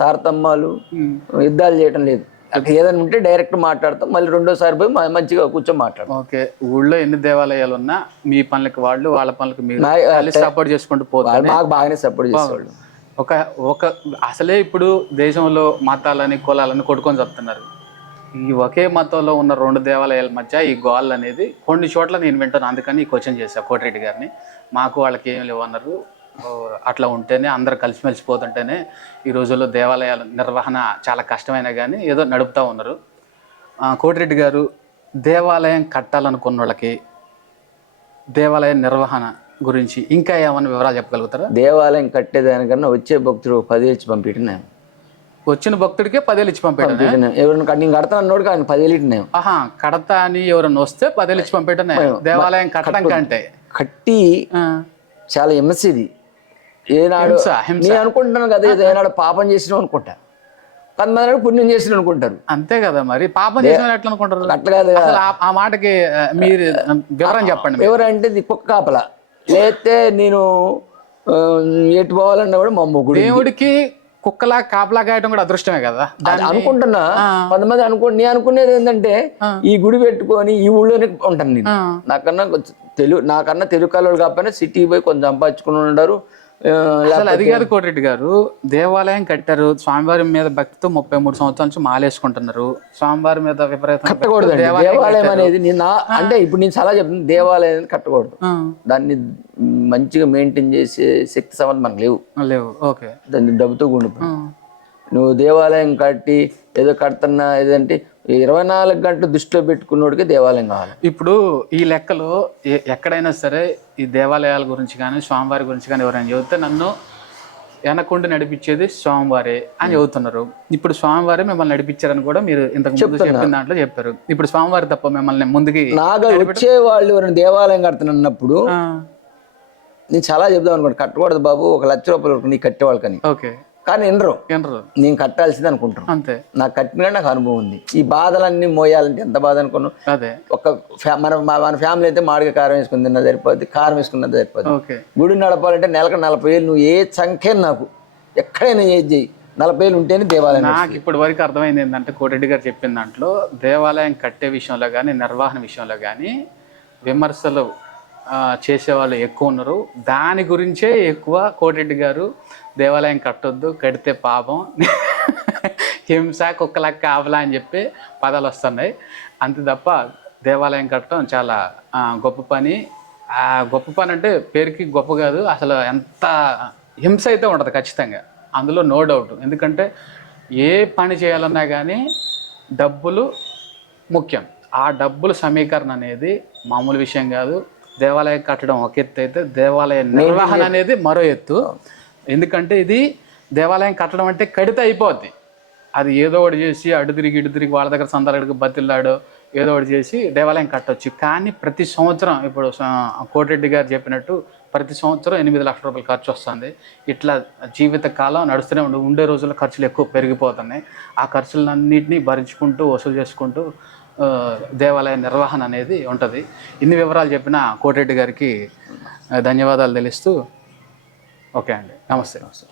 తారతమ్మాలు. యుద్ధాలు చేయటం లేదు. అక్కడ ఏదైనా ఉంటే డైరెక్ట్ మాట్లాడతాం మళ్ళీ రెండోసారి పోయి మంచిగా కూర్చొని మాట్లాడతాం. ఓకే ఊళ్ళో ఎన్ని దేవాలయాలు ఉన్నా మీ పనులకు వాళ్ళు వాళ్ళ పనులకు మీరు సపోర్ట్ చేసుకుంటూ పోతారు మాకు బాగానే సపోర్ట్ చేసేవాళ్ళు. ఒక ఒక అసలే ఇప్పుడు దేశంలో మతాలని కులాలని కొట్టుకొని చెప్తున్నారు. ఈ ఒకే మతంలో ఉన్న రెండు దేవాలయాల మధ్య ఈ గోల్ అనేది కొన్ని చోట్ల నేను వింటాను అందుకని ఈ క్వశ్చన్ చేశా కోటిరెడ్డి గారిని. మాకు వాళ్ళకి ఏం లేవు అన్నారు ఓ, అట్లా ఉంటేనే అందరు కలిసిమెలిసి పోతుంటేనే ఈ రోజుల్లో దేవాలయాల నిర్వహణ చాలా కష్టమైన కానీ ఏదో నడుపుతూ ఉన్నారు. కోటిరెడ్డి గారు దేవాలయం కట్టాలనుకున్న వాళ్ళకి దేవాలయ నిర్వహణ గురించి ఇంకా ఏమైనా వివరాలు చెప్పగలుగుతారా? దేవాలయం కట్టేదానికన్నా వచ్చే భక్తుడు ఒక పది ఇచ్చి పంపించిన నేను వచ్చిన భక్తుడికే పదేలు ఇచ్చి పంపేయడం ఎవరైనా నేను కడతాను అన్నోడు కానీ పదివేలు ఇటు నేను ఆహా కడతా అని ఎవరైనా వస్తే పదేలు ఇచ్చి పంపేయడం దేవాలయం కట్టడం కంటే. కట్టి చాలా హింసది ఏనాడు. నేను అనుకుంటున్నాను కదా ఏనాడు పాపం చేసినాం అనుకుంటా. కొంతమంది పుణ్యం చేసిన అనుకుంటారు. అంతే కదా మరి. పాపం చేసిన ఎట్లా అనుకుంటారు? అట్లా కాదు ఆ- మాటకి మీరు వివరం చెప్పండి. ఎవరంటే ఇది కుక్క కాపల. లేతే నేను ఎటు పోవాలన్నా కూడా మా మొగుడు దేవుడికి కుక్కలా కాపలా కాయటం కూడా అదృష్టమే కదా. అనుకుంటున్నా. కొంతమంది అనుకో నేను అనుకునేది ఏంటంటే ఈ గుడి పెట్టుకొని ఈ ఊళ్ళోనే ఉంటాను నేను. నాకన్నా తెలుగు నాకన్నా తెలుగు కలవాళ్ళు కాకపోయినా సిటీ పోయి కొంచెం సంపాదించుకుని ఉండరు. ఆ, అసలు అది కాదు కోటిరెడ్డి గారు. దేవాలయం కట్టారు. స్వామివారి మీద భక్తితో ముప్పై మూడు సంవత్సరాల నుంచి మాలేసుకుంటున్నారు. స్వామివారి మీద విపరీతం కట్టకూడదండి. దేవాలయం అనేది నేను నా అంటే ఇప్పుడు నేను చాలా చెప్తున్నాను దేవాలయం కట్టకూడదు. దాన్ని మంచిగా మెయింటైన్ చేసే శక్తి సంబంధం మనకు లేవు. లేవు. ఓకే. దాన్ని డబ్బుతో గుండిపోయి నువ్వు దేవాలయం కట్టి ఏదో కడుతున్నా ఏదంటే ఇరవై నాలుగు గంటలు దృష్టిలో పెట్టుకున్నోడికి దేవాలయం కావాలి. ఇప్పుడు ఈ లెక్కలో ఎక్కడైనా సరే ఈ దేవాలయాల గురించి కానీ స్వామివారి గురించి కానీ ఎవరైనా చెబితే నన్ను వెనకుండి నడిపించేది స్వామివారే అని చెబుతున్నారు. ఇప్పుడు స్వామివారే మిమ్మల్ని నడిపించారని కూడా మీరు ఇంతకు ముందు చెప్పిన దాంట్లో చెప్పారు. ఇప్పుడు స్వామివారి తప్ప మిమ్మల్ని ముందుకి నాగా వచ్చే వాళ్ళు ఎవరైనా దేవాలయం కడుతున్నప్పుడు నేను చాలా చెప్దాం అనుకోండి కట్టకూడదు బాబు ఒక లక్ష రూపాయలు నీకు కట్టేవాళ్ళు కానీ ఓకే. కానీ వినరు. వినరు. నేను కట్టాల్సింది అనుకుంటాను అంతే. నాకు కట్టిన నాకు అనుభవం ఉంది. ఈ బాధలన్నీ మోయాలంటే ఎంత బాధ అనుకున్నాను అదే. ఒక మన మన ఫ్యామిలీ అయితే మామిడిగా కారం వేసుకుని తిన్నా సరిపోద్ది కారం వేసుకున్నది సరిపోద్ది. ఓకే. గుడి నడపాలంటే నెలకు నలభై వేలు నువ్వు ఏ సంఖ్య నాకు ఎక్కడైనా ఏది చెయ్యి. నలభై వేలు ఉంటేనే దేవాలయం నాకు ఇప్పటి వరకు అర్థమైంది ఏంటంటే కోటిరెడ్డి గారు చెప్పిన దాంట్లో దేవాలయం కట్టే విషయంలో కానీ నిర్వహణ విషయంలో కానీ విమర్శలు చేసేవాళ్ళు ఎక్కువ ఉన్నారు. దాని గురించే ఎక్కువ కోటెడ్డి గారు దేవాలయం కట్టొద్దు కడితే పాపం హింస కుక్కలక్క కాపలా అని చెప్పి పదాలు వస్తున్నాయి. అంతే తప్ప దేవాలయం కట్టడం చాలా గొప్ప పని. ఆ గొప్ప పని అంటే పేరుకి గొప్ప కాదు అసలు ఎంత హింస అయితే ఉండదు ఖచ్చితంగా. అందులో నో డౌట్. ఎందుకంటే ఏ పని చేయాలన్నా కానీ డబ్బులు ముఖ్యం. ఆ డబ్బుల సమీకరణ అనేది మామూలు విషయం కాదు. దేవాలయం కట్టడం ఒక ఎత్తు అయితే దేవాలయ నిర్వహణ అనేది మరో ఎత్తు. ఎందుకంటే ఇది దేవాలయం కట్టడం అంటే కడితే అయిపోద్ది. అది ఏదో ఒకటి చేసి అడు తిరిగి ఇటు తిరిగి వాళ్ళ దగ్గర సందరడికి బతిల్లాడో ఏదో ఒకటి చేసి దేవాలయం కట్టొచ్చు. కానీ ప్రతి సంవత్సరం ఇప్పుడు కోటిరెడ్డి గారు చెప్పినట్టు ప్రతి సంవత్సరం ఎనిమిది లక్షల రూపాయలు ఖర్చు వస్తుంది. ఇట్లా జీవిత కాలం నడుస్తూనే ఉండే ఉండే రోజుల్లో ఖర్చులు ఎక్కువ పెరిగిపోతున్నాయి. ఆ ఖర్చులన్నింటినీ భరించుకుంటూ వసూలు చేసుకుంటూ దేవాలయ నిర్వహణ అనేది ఉంటుంది. ఇన్ని వివరాలు చెప్పిన కోటిరెడ్డి గారికి ధన్యవాదాలు తెలుస్తూ ఓకే అండి. నమస్తే నమస్తే.